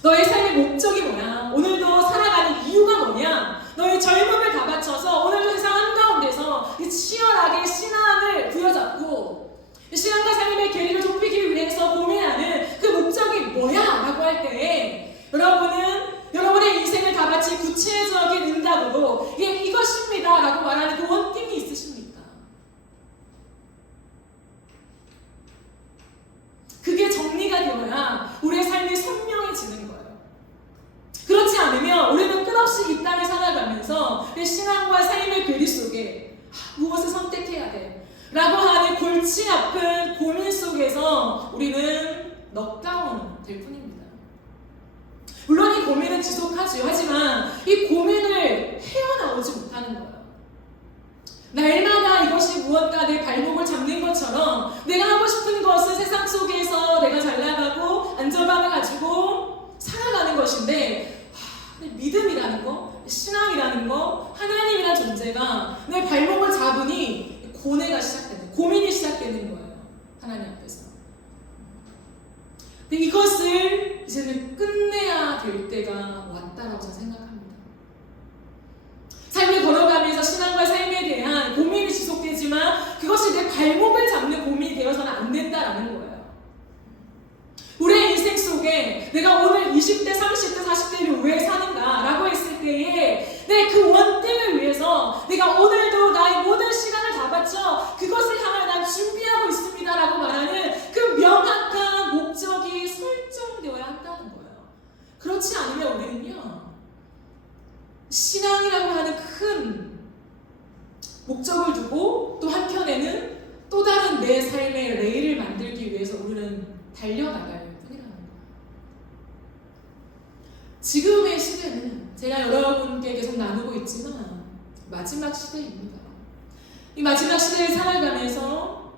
너의 삶의 목적이 뭐야? 오늘도 살아가는 이유가 뭐냐? 너의 젊음을 다 바쳐서 오늘도 세상 한가운데서 치열하게 신앙을 부여잡고 신앙과 삶의 괴리를 좁히기 위해서 고민하는 그 목적이 뭐야? 라고 할 때에 여러분은 여러분의 인생을 다 같이 구체적인 응답으로 이것입니다 라고 말하는 그 원띵이 있으십니까? 그게 정리가 되어야 우리의 삶이 선명해지는 거예요. 그렇지 않으면 우리는 끝없이 이 땅을 살아가면서 신앙과 삶의 괴리 속에 무엇을 선택해야 돼? 라고 하는 골치 아픈 고민 속에서 우리는 넉다운 될 뿐입니다. 물론 이 고민은 지속하지요. 하지만 이 고민을 헤어나오지 못하는 거예요. 날마다 이것이 무언가 내 발목을 잡는 것처럼 내가 하고 싶은 것은 세상 속에서 내가 잘 나가고 안정감을 가지고 살아가는 것인데 믿음이라는 거, 신앙이라는 거, 하나님이라는 존재가 내 발목을 잡으니 고뇌가 시작되는, 고민이 시작되는 거예요. 하나님 앞에서. 근데 이것을 이제는 끝내야 될 때가 왔다라고 저는 생각합니다. 삶을 걸어가면서 신앙과 삶에 대한 고민이 지속되지만 그것이 내 발목을 잡는 고민이 되어서는 안 된다라는 거예요. 우리의 인생 속에 내가 오늘 20대, 30대, 40대를 왜 사는가 라고 했을 때에 내 그 원띵을 위해서 내가 오늘도 나의 모든 시간을 다 바쳐 그것을 향하여 난 준비하고 있습니다 라고 말하는 그 명확한 목적이 설정되어야 한다는 거예요. 그렇지 않으면 우리는요 신앙이라고 하는 큰 목적을 두고 또 한편에는 또 다른 내 삶의 레일을 만들기 위해서 우리는 달려나갈 뿐이라는 거예요. 지금의 시대는 제가 여러분께 계속 나누고 있지만 마지막 시대입니다. 이 마지막 시대를 살아가면서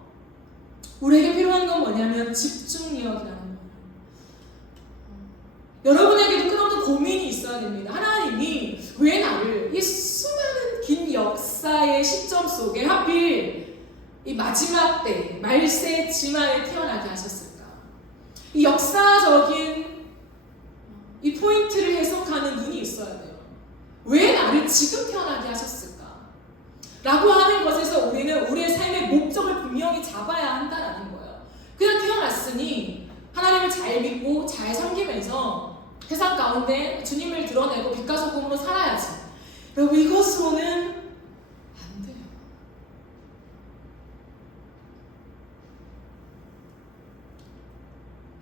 우리에게 필요한 건 뭐냐면 집중력이라는 거예요. 여러분에게도 끊임없는 고민이 있어야 됩니다. 하나님이 왜 나를 이 수많은 긴 역사의 시점 속에 하필 이 마지막 때 말세 지마에 태어나게 하셨을까? 이 역사적인 이 포인트를 해석하는 눈이 있어야 돼요. 왜 나를 지금 태어나게 하셨을까? 라고 하는 것에서 우리는 우리의 삶의 목적을 분명히 잡아야 한다는 거예요. 그냥 태어났으니 하나님을 잘 믿고 잘 섬기면서 세상 가운데 주님을 드러내고 빛과 소금으로 살아야지 여러분, 이것으로는 안 돼요.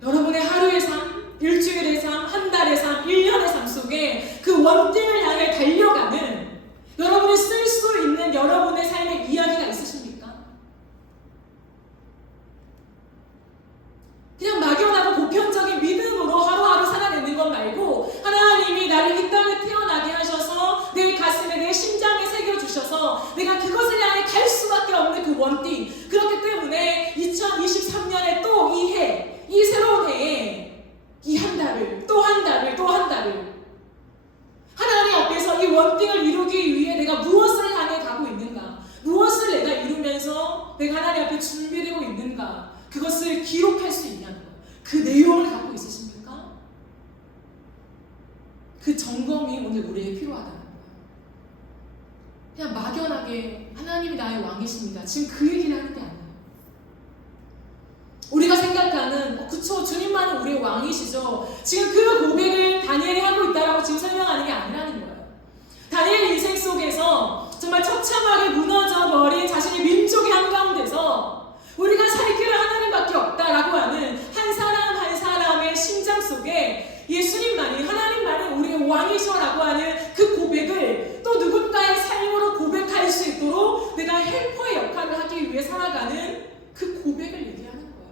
여러분의 하루의 삶, 일주일의 삶, 한 달의 삶, 1년의 삶 속에 그 원띵을 향해 달려가는 여러분이 쓸 수 있는 여러분의 삶의 이야기가 있으십니까? 그냥 막연하고 보편적인 믿음으로 하루하루 살아내는 것 말고 하나님이 나를 이 땅에 태어나게 하셔서 내 가슴에 내 심장에 새겨주셔서 내가 그것을 향해 갈 수밖에 없는 그 원띵. 그렇기 때문에 2023년에 또 이 해, 이 새로운 해에 이 한 달을 또 한 달을 또 한 달을 하나님 앞에서 이 원띵을 이루기 위해 내가 무엇을 향해 가고 있는가, 무엇을 내가 이루면서 내가 하나님 앞에 준비되고 있는가, 그것을 기록할 수 있냐는 거예요. 그 내용을 갖고 있으십니까? 그 점검이 오늘 우리에게 필요하다는 거예요. 그냥 막연하게 하나님이 나의 왕이십니다, 지금 그 얘기를 하는 게 아니에요. 우리가 생각하는 그쵸, 주님만은 우리의 왕이시죠, 지금 그 고백을 다니엘이 하고 있다라고 지금 설명하는 게 아니라는 거예요. 다니엘 인생 속에서 정말 처참하게 무너져버린 자신의 민족의 한가운데서 우리가 살 길은 하나님밖에 없다라고 하는 한 사람 한 사람의 심장 속에 예수님만이, 하나님만이 우리의 왕이셔라고 하는 그 고백을 또 누군가의 삶으로 고백할 수 있도록 내가 헬퍼의 역할을 하기 위해 살아가는 그 고백을 얘기하는 거예요.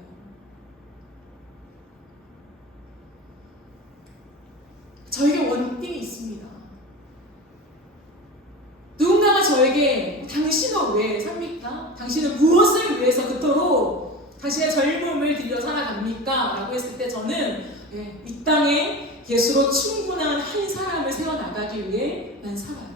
저에게 원띵이 있습니다. 누군가가 저에게 당신은 왜 삽니까? 당신은 무엇을 위해서 그토록 당신의 젊음을 들여 살아갑니까? 라고 했을 때 저는 이 땅에 예수로 충분한 한 사람을 세워나가기 위해 난 살아요.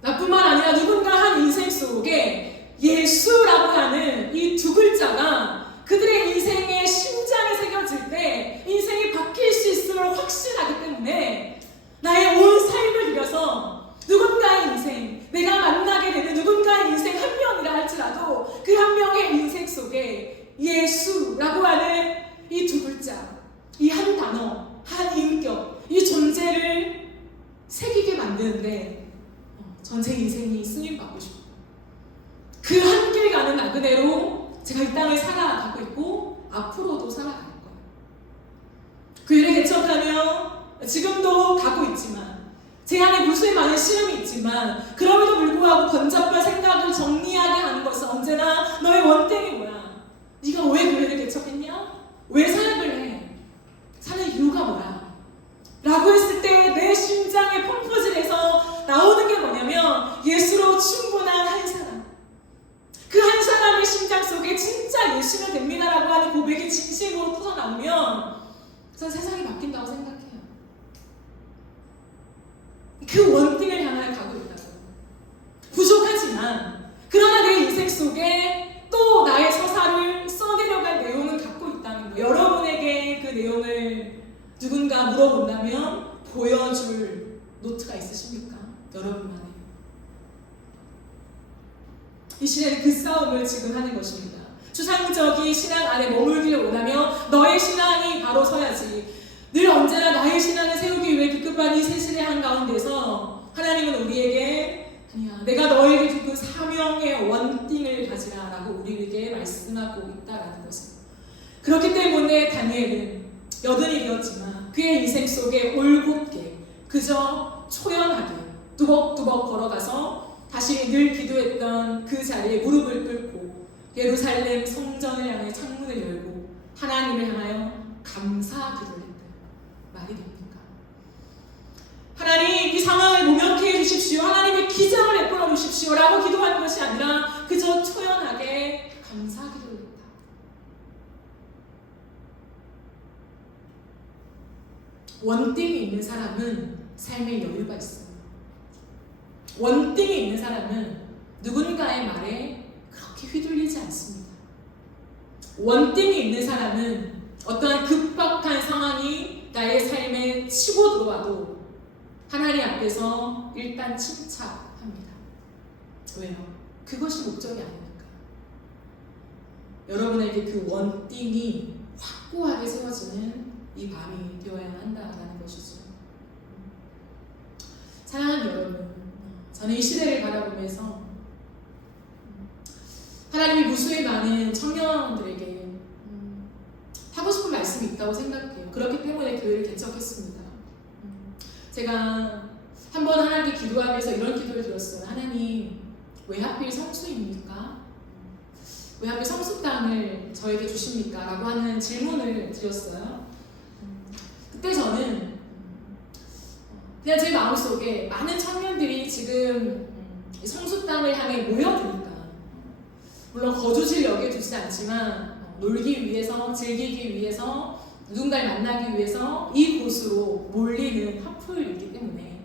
나뿐만 아니라 누군가 한 인생 속에 예수라고 하는 이 두 글자가 그들의 인생의 심장에 새겨질 때 인생이 바뀔 수 있음을 확신하기 때문에 나의 온 삶을 들여서 누군가의 인생, 내가 만나게 되는 누군가의 인생 한 명이라 할지라도 그 한 명의 인생 속에 예수라고 하는 이 두 글자, 이 한 단어, 한 인격, 이 존재를 새기게 만드는데 전체 인생이 쓰임받고 싶어요. 그 한 길 가는 나그네로 제가 이 땅을 살아가고 있고 앞으로도 살아갈 거예요. 그 일을 개척하며 지금도 가고 있지만 제 안에 무수히 많은 시험이 있지만 그럼에도 불구하고 번잡한 생각을 정리하게 하는 것은 언제나 너의 원땡이 뭐야? 네가 왜 교회를 개척했냐? 왜 사역을 해? 사는 이유가 뭐야? 라고 했을 때 내 심장의 펌프질에서 나오는 게 뭐냐면 예수로 충분한 한 사람, 그 한 사람의 심장 속에 진짜 예수면 됩니다라고 하는 고백이 진심으로 터져나오면 전 세상이 바뀐다고 생각해요. 그 원띵을 향해 가고 있다고. 부족하지만 그러나 내 인생 속에 또 나의 서사를 써내려갈 내용은 갖고 있다는 거예요. 여러분에게 그 내용을 누군가 물어본다면 보여줄 노트가 있으십니까? 여러분만의. 이 시대는 그 싸움을 지금 하는 것입니다. 추상적인 신앙 안에 머물기를 원하며 너의 신앙이 바로 서야지. 늘 언제나 나의 신앙을 세우기 위해 급급한 이 세신의 한가운데서 하나님은 우리에게 아니야, 내가 너에게 준 그 사명의 원띵을 가지라 라고 우리에게 말씀하고 있다라는 것을. 그렇기 때문에 다니엘은 여든이 되었지만 그의 인생 속에 올곧게 그저 초연하게 뚜벅뚜벅 걸어가서 다시 늘 기도했던 그 자리에 무릎을 꿇고 예루살렘 성전을 향해 창문을 열고 하나님을 향하여 감사 기도를 했다. 말이 됩니까? 하나님, 이 상황을 모면케 해주십시오. 하나님의 기적을 베풀어 주십시오 라고 기도하는 것이 아니라 그저 초연하게 감사 기도를 했다. 원띵이 있는 사람은 삶의 여유가 있어요. 원띵이 있는 사람은 누군가의 말에 그렇게 휘둘리지 않습니다. 원띵이 있는 사람은 어떠한 급박한 상황이 나의 삶에 치고 들어와도 하나님 앞에서 일단 침착합니다. 왜요? 그것이 목적이 아니니까. 여러분에게 그 원띵이 확고하게 세워지는 이 밤이 되어야 한다라는 것이죠. 사랑하는 여러분, 저는 이 시대를 바라보면서 하나님이 무수히 많은 청년들에게 하고 싶은 말씀이 있다고 생각해요. 그렇기 때문에 교회를 개척했습니다. 제가 한번 하나님께 기도하면서 이런 기도를 드렸어요. 하나님, 왜 하필 성수입니까? 왜 하필 성수 땅을 저에게 주십니까? 라고 하는 질문을 드렸어요. 그때 저는 그냥 제 마음속에 많은 청년들이 지금 성수 땅을 향해 모여드니까, 물론 거주지를 여기에 두지 않지만 놀기 위해서, 즐기기 위해서, 누군가를 만나기 위해서 이곳으로 몰리는 커플이기 때문에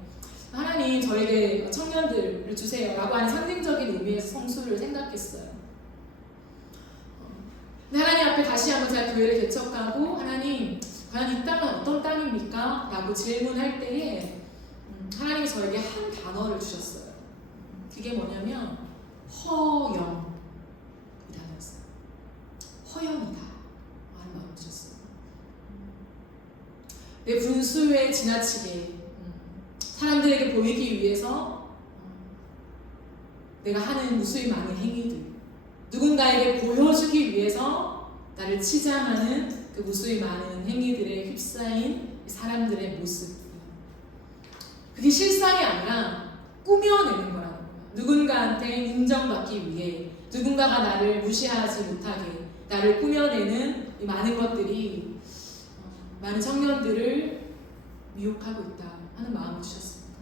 하나님 저에게 청년들을 주세요 라고 하는 상징적인 의미에서 성수를 생각했어요. 근데 하나님 앞에 다시 한번 제가 교회를 개척하고, 하나님 과연 이 땅은 어떤 땅입니까? 라고 질문할 때에 하나님이 저에게 한 단어를 주셨어요. 그게 뭐냐면 허영 이 단어였어요. 허영이다 하는 마음을 주셨어요. 내 분수에 지나치게 사람들에게 보이기 위해서 내가 하는 무수히 많은 행위들, 누군가에게 보여주기 위해서 나를 치장하는 그 무수히 많은 행위들에 휩싸인 사람들의 모습, 그게 실상이 아니라 꾸며내는 거라는 거예요. 누군가한테 인정받기 위해, 누군가가 나를 무시하지 못하게 나를 꾸며내는 이 많은 것들이 많은 청년들을 미혹하고 있다 하는 마음을 주셨습니다.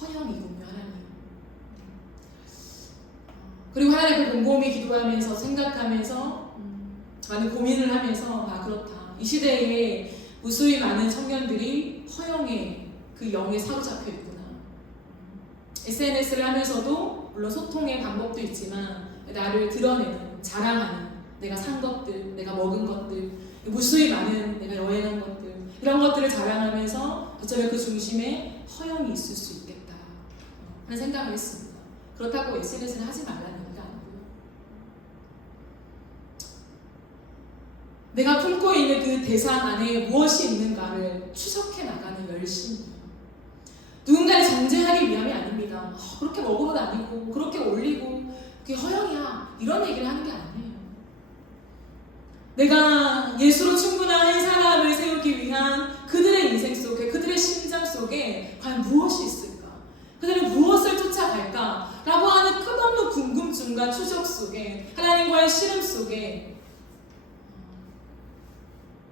허영이군요, 하나님. 그리고 하나님 그 곰곰이 기도하면서 생각하면서 많은 고민을 하면서, 아, 그렇다. 이 시대에 무수히 많은 청년들이 허영의 그 영에 사로잡혀 있구나. SNS를 하면서도 물론 소통의 방법도 있지만 나를 드러내는, 자랑하는, 내가 산 것들, 내가 먹은 것들, 무수히 많은 내가 여행한 것들, 이런 것들을 자랑하면서 어쩌면 그 중심에 허영이 있을 수 있겠다 하는 생각을 했습니다. 그렇다고 SNS를 하지 말라는 얘기가 아니고요. 내가 품고 있는 그 대상 안에 무엇이 있는가를 추적해 나가는 열심이에요. 누군가를 정죄하기 위함이 아닙니다. 그렇게 먹어도 아니고, 그렇게 올리고, 그게 허영이야, 이런 얘기를 하는 게 아니에요. 내가 예수로 충분한 한 사람을 세우기 위한 그들의 인생 속에, 그들의 심장 속에 과연 무엇이 있을까? 그들은 무엇을 쫓아갈까? 라고 하는 끝없는 궁금증과 추적 속에, 하나님과의 씨름 속에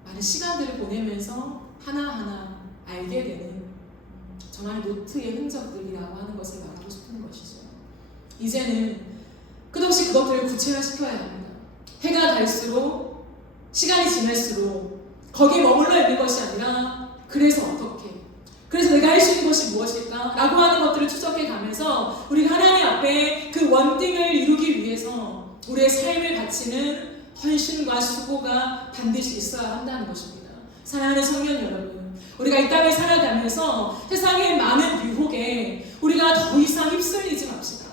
많은 시간들을 보내면서 하나하나 알게 되는 정말 노트의 흔적들이라고 하는 것을 말하고 싶은 것이죠. 이제는 끝없이 그것들을 구체화시켜야 합니다. 해가 갈수록, 시간이 지날수록 거기에 머물러 있는 것이 아니라, 그래서 어떻게, 그래서 내가 할 수 있는 것이 무엇일까? 라고 하는 것들을 추적해 가면서 우리가 하나님 앞에 그 원띵을 이루기 위해서 우리의 삶을 바치는 헌신과 수고가 반드시 있어야 한다는 것입니다. 사랑하는 청년 여러분, 우리가 이 땅을 살아가면서 세상의 많은 유혹에 우리가 더 이상 휩쓸리지 맙시다.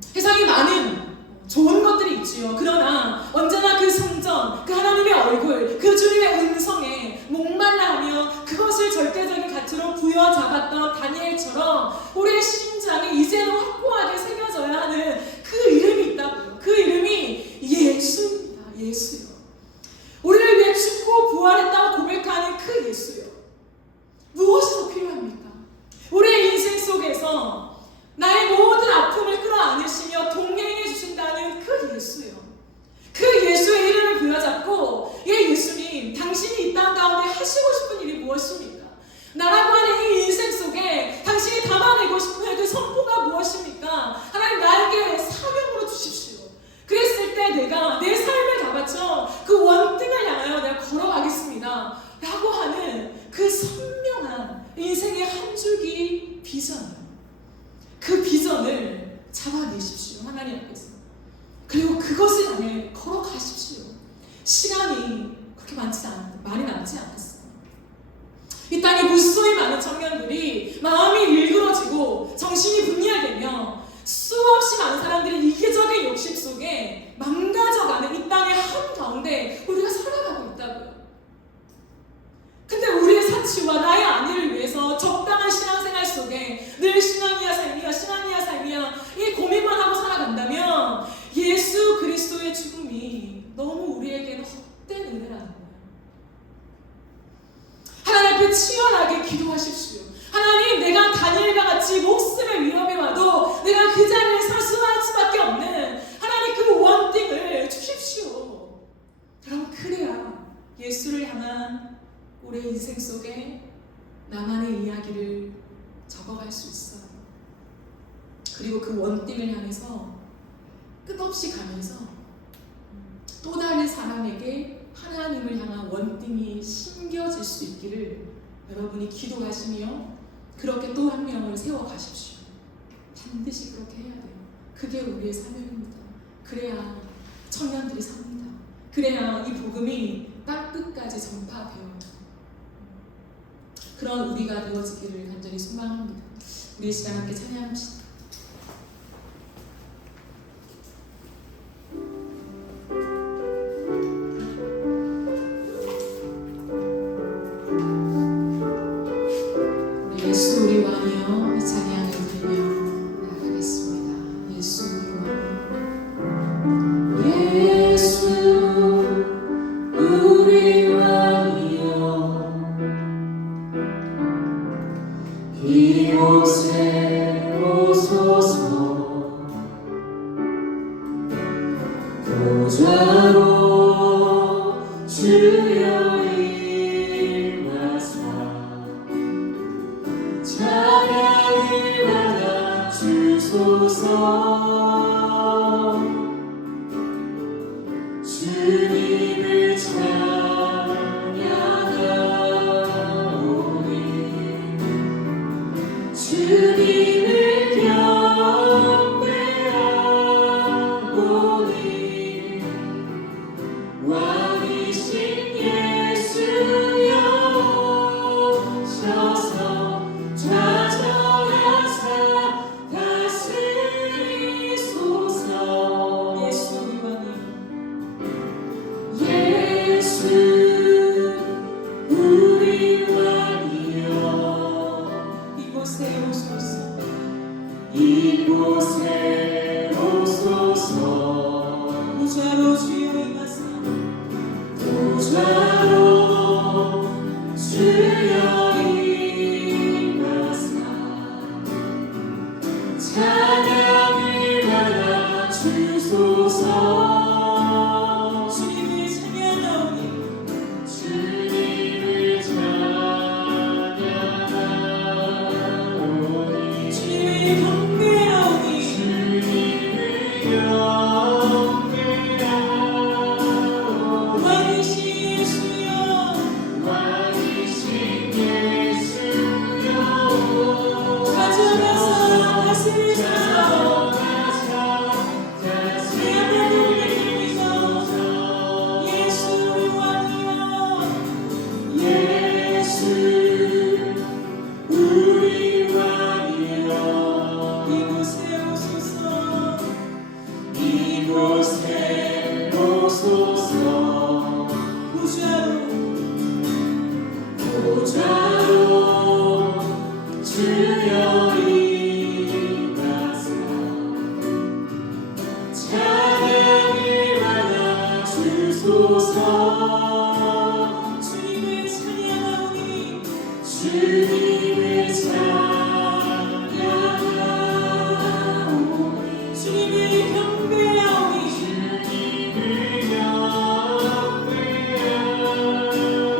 세상에 많은 좋은 것들이 있지요. 그러나 언제나 그 성전, 그 하나님의 얼굴, 그 주님의 음성에 목말라하며 그것을 절대적인 가치로 부여잡았던 다니엘처럼 우리의 심장에 이제는 확고하게 새겨져야 하는 그 이름이 있다고요. 그 이름이 예수입니다. 예수요. 우리를 위해 죽고 부활했다고 고백하는 그 예수요. 무엇이 더 필요합니까? 우리의 인생 속에서 나의 모든 아픔을 끌어안으시며 동행해 주신다는 그 예수요. 그 예수의 이름을 부여잡고, 예, 예수님, 당신이 이 땅 가운데 하시고 싶은 일이 무엇입니까? 나라고 하는 이 인생 속에 당신이 담아내고 싶은 그 선포가 무엇입니까? 하나님, 나에게 사명으로 주십시오. 그랬을 때 내가 내 삶을 다 바쳐 그 원등을 향하여 내가 걸어가겠습니다 라고 하는 그 선명한 인생의 한 줄기 비전이요. 그 비전을 잡아내십시오, 하나님 앞에서. 그리고 그것을 향해 걸어가십시오. 시간이 그렇게 많이 남지 않겠어요. 이 땅에 무수히 많은 청년들이 마음이 일그러지고 정신이 분열되며 수없이 많은 사람들이 이기적인 욕심 속에 망가져가는 이 땅의 한가운데 우리가 살아가고 있다고요. 근데 우리의 사치와 나의 안위를 위해서 적당한 신앙생활 치열하게 기도하십시오. 하나님, 내가 다니엘과 같이 목숨의 위험이 와도 내가 그 자리에 사수할 수밖에 없는 하나님 그 원띵을 주십시오. 그럼 그래야 예수를 향한 우리의 인생 속에 나만의 이야기를 적어갈 수 있어요. 그리고 그 원띵을 향해서 끝없이 가면서 또 다른 사람에게 하나님을 향한 원띵이 심겨질 수 있기를 여러분이 기도하시며 그렇게 또 한 명을 세워가십시오. 반드시 그렇게 해야 돼요. 그게 우리의 사명입니다. 그래야 청년들이 삽니다. 그래야 이 복음이 땅끝까지 전파되어요. 그런 우리가 되어지기를 간절히 소망합니다. 우리 이 시간 함께 찬양합시다. 예수 우리 왕이여, 이 찬양을 드리며 나가겠습니다. 예수 우리 왕, 예수 우리 왕이여, 이곳에 오소서. 보좌로 주여 임하사 찬양을 받아 주소서. 주님을 찬양하오니 주님을 경배하오니 왕이신 예수여 오셔서 좌정하사 다스리소서. 예수 우리 왕이여, 예수 우리 왕이여, 이곳에 오소서. 이곳에 오소서. 보좌로 주여 임하사. 보좌로 주여 임하사 찬양을 받아 주소서. 주님을 찬양하오니 주님을 찬양하오니 주님을 경배하오니 주님을 경배하오니 왕이신 예수여 왕이신 예수여 좌정하사 다스리소서. 예수 우리 왕이여, 예수 우리 왕이여, 이곳에 오소서. 이곳에 오소서. 보좌로 주여 임하사 찬양을 받아 주소서. 주님을 찬양하오니 주님을 찬양하오니 주님을 경배하오니 주님을 경배하오니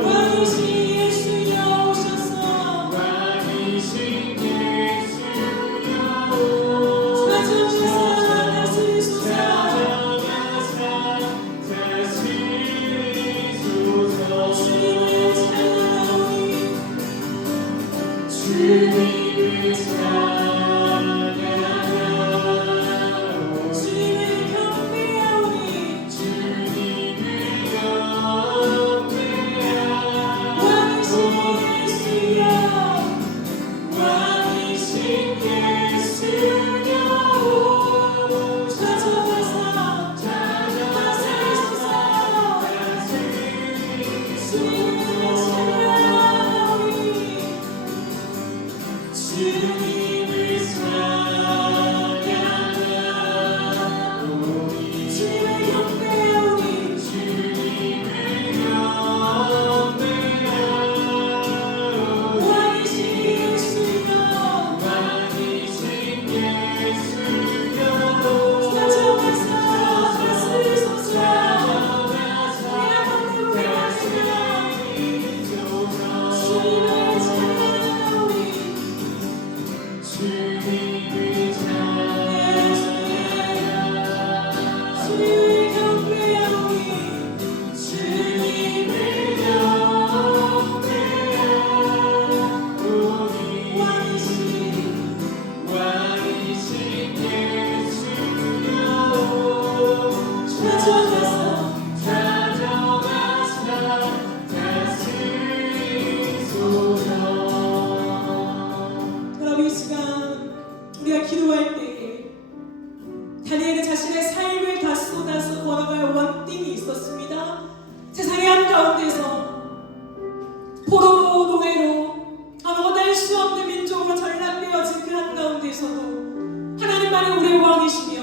왕이신 예수여 오셔서. 왕이신 예수여 좌정하사 다스리소서. 주님을 찬양하오니 주님을 찬양하오니 주님을 경배하오니 주님을 경배하오니 왕이신 예수여 왕이신 예수여 좌정하사 다스리소서. 주님을 찬양하오니 주님을 찬양하오니 주님을 경배하오니 주님을 경배하오니 노예로 아무것도 할 수 없는 민족으로 전락되어진 그 한가운데서도 하나님만이 우리의 왕이시며